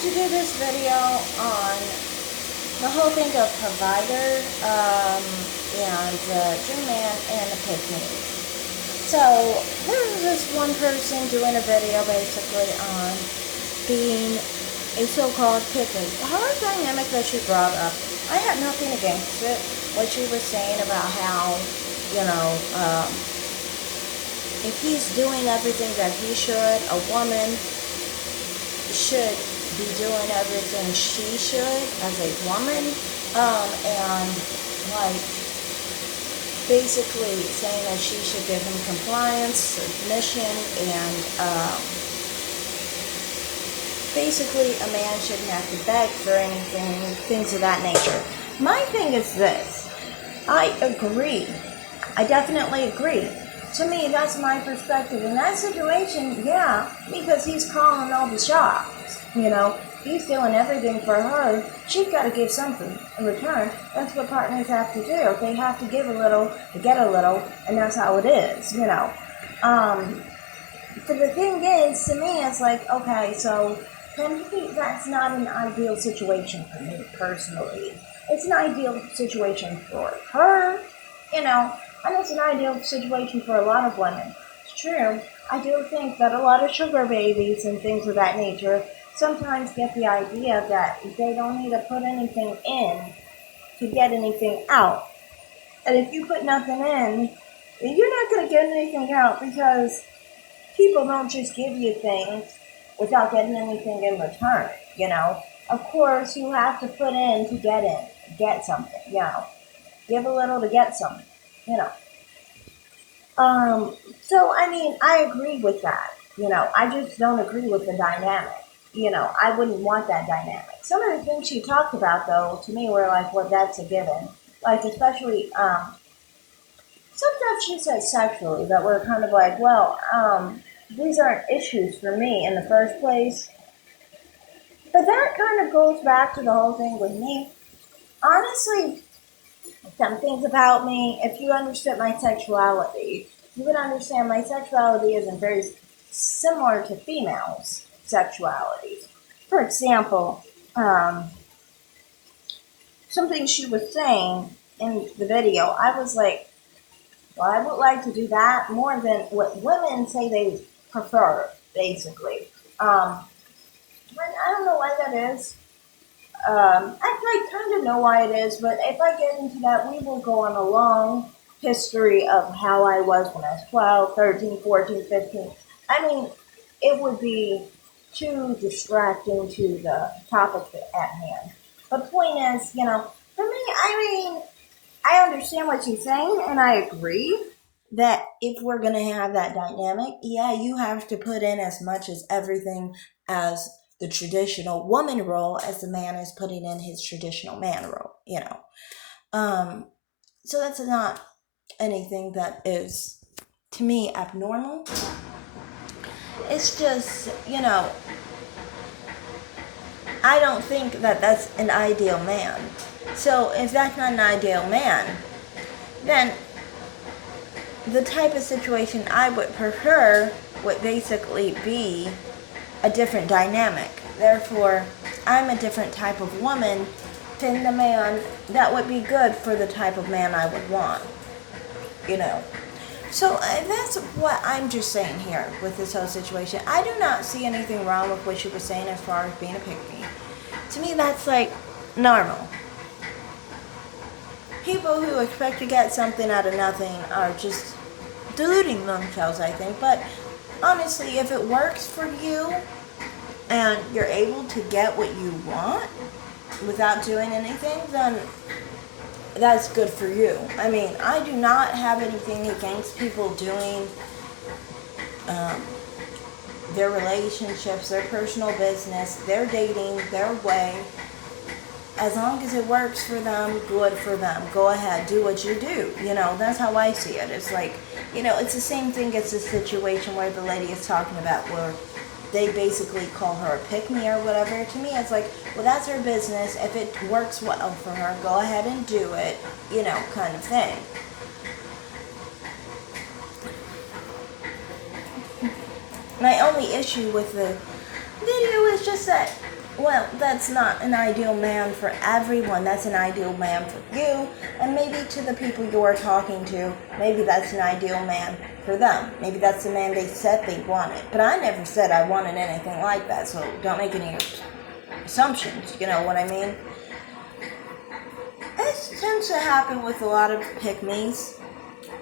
wanted to do this video on the whole thing of provider and dream man and the pick me. So there was this one person doing a video basically on being a so-called pick me. Her dynamic that she brought up, I had nothing against it. What she was saying about how, if he's doing everything that he should, a woman should be doing everything she should as a woman, and like basically saying that she should give him compliance, submission, and basically a man shouldn't have to beg for anything, things of that nature. My thing is this: I agree. I definitely agree. To me, that's my perspective. In that situation, yeah, because he's calling all the shots. He's doing everything for her. She's got to give something in return. That's what partners have to do. They have to give a little to get a little, and that's how it is, But the thing is, to me, it's like, okay, so to me, that's not an ideal situation for me personally. It's an ideal situation for her, and it's an ideal situation for a lot of women. It's true. I do think that a lot of sugar babies and things of that nature sometimes get the idea that they don't need to put anything in to get anything out. And if you put nothing in, you're not going to get anything out, because people don't just give you things without getting anything in return, Of course, you have to put in to get something, Give a little to get something, So, I agree with that, I just don't agree with the dynamic. I wouldn't want that dynamic. Some of the things she talked about, though, to me were like, well, that's a given. Like, especially, some stuff she said sexually that were kind of like, well, these aren't issues for me in the first place. But that kind of goes back to the whole thing with me. Honestly, some things about me, if you understood my sexuality, you would understand my sexuality isn't very similar to females' sexualities. For example, something she was saying in the video, I was like, well, I would like to do that more than what women say they prefer, basically. I don't know why that is. I kind of know why it is, but if I get into that, we will go on a long history of how I was when I was 12, 13, 14, 15. It would be too distracting to the topic at hand. The point is, for me, I understand what she's saying, and I agree that if we're going to have that dynamic, yeah, you have to put in as much as everything as the traditional woman role as the man is putting in his traditional man role, So that's not anything that is, to me, abnormal. It's just, I don't think that that's an ideal man. So if that's not an ideal man, then the type of situation I would prefer would basically be a different dynamic. Therefore, I'm a different type of woman than the man that would be good for the type of man I would want, So that's what I'm just saying here with this whole situation. I do not see anything wrong with what you were saying as far as being a pick-me. To me, that's like normal. People who expect to get something out of nothing are just deluding themselves, I think. But honestly, if it works for you and you're able to get what you want without doing anything, then that's good for you. I do not have anything against people doing their relationships, their personal business, their dating, their way. As long as it works for them, good for them. Go ahead, do what you do. That's how I see it. It's like, it's the same thing as the situation where the lady is talking about where they basically call her a pick-me or whatever. To me, it's like, well, that's her business. If it works well for her, go ahead and do it, kind of thing. My only issue with the video is just that well, that's not an ideal man for everyone. That's an ideal man for you, and maybe to the people you're talking to, maybe that's an ideal man for them. Maybe that's the man they said they wanted. But I never said I wanted anything like that, so don't make any assumptions, you know what I mean? It tends to happen with a lot of pick-me's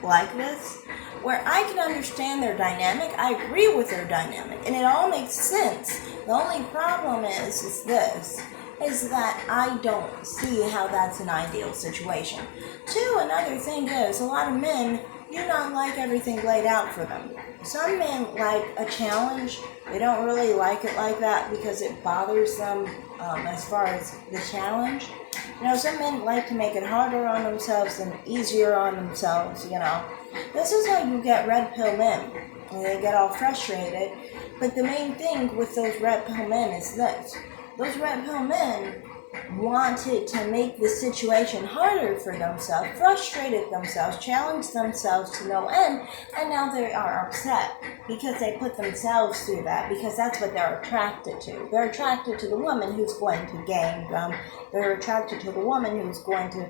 like this, where I can understand their dynamic, I agree with their dynamic, and it all makes sense. The only problem is that I don't see how that's an ideal situation. Two, another thing is, a lot of men do not like everything laid out for them. Some men like a challenge. They don't really like it like that because it bothers them as far as the challenge. You know, some men like to make it harder on themselves than easier on themselves, you know. This is how you get red pill men, and they get all frustrated. But the main thing with those red pill men is this. Those red pill men wanted to make the situation harder for themselves, frustrated themselves, challenged themselves to no end, and now they are upset because they put themselves through that, because that's what they're attracted to. They're attracted to the woman who's going to gang them. They're attracted to the woman who's going to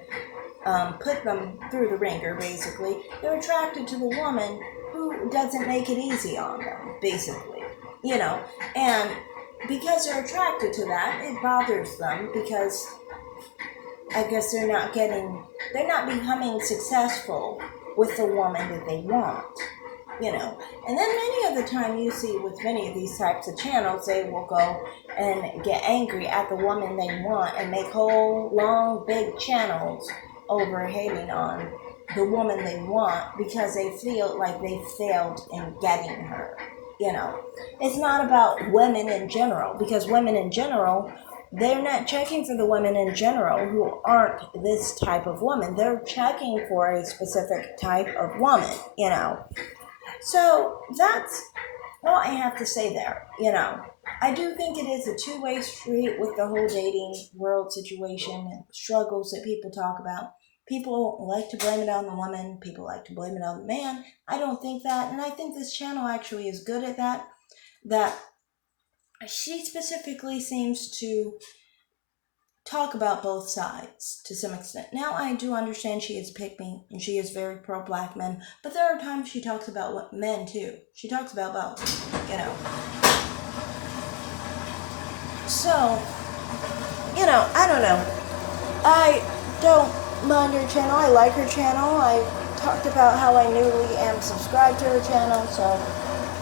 put them through the ringer, basically. They're attracted to the woman who doesn't make it easy on them, basically. You know, and because they're attracted to that, it bothers them because I guess they're not becoming successful with the woman that they want, you know. And then many of the time you see with many of these types of channels, they will go and get angry at the woman they want and make whole long big channels over hating on the woman they want because they feel like they failed in getting her. You know, it's not about women in general, because women in general, they're not checking for the women in general who aren't this type of woman. They're checking for a specific type of woman, you know. So that's all I have to say there, you know. I do think it is a two-way street with the whole dating world situation and struggles that people talk about. People like to blame it on the woman. People like to blame it on the man. I don't think that, and I think this channel actually is good at that. That she specifically seems to talk about both sides to some extent. Now, I do understand she is pick-me, and she is very pro-black men, but there are times she talks about men, too. She talks about both, you know. So, you know, I don't know. I don't mind her channel. I like her channel. I talked about how I newly am subscribed to her channel, so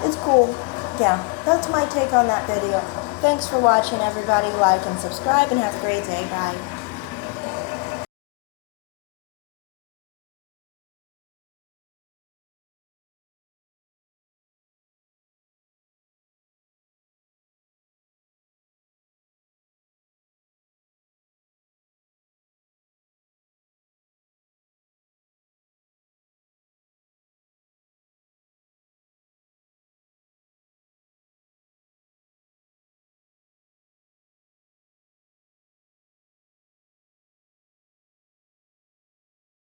it's cool. Yeah, that's my take on that video. Thanks for watching, everybody. Like and subscribe, and have a great day. Bye.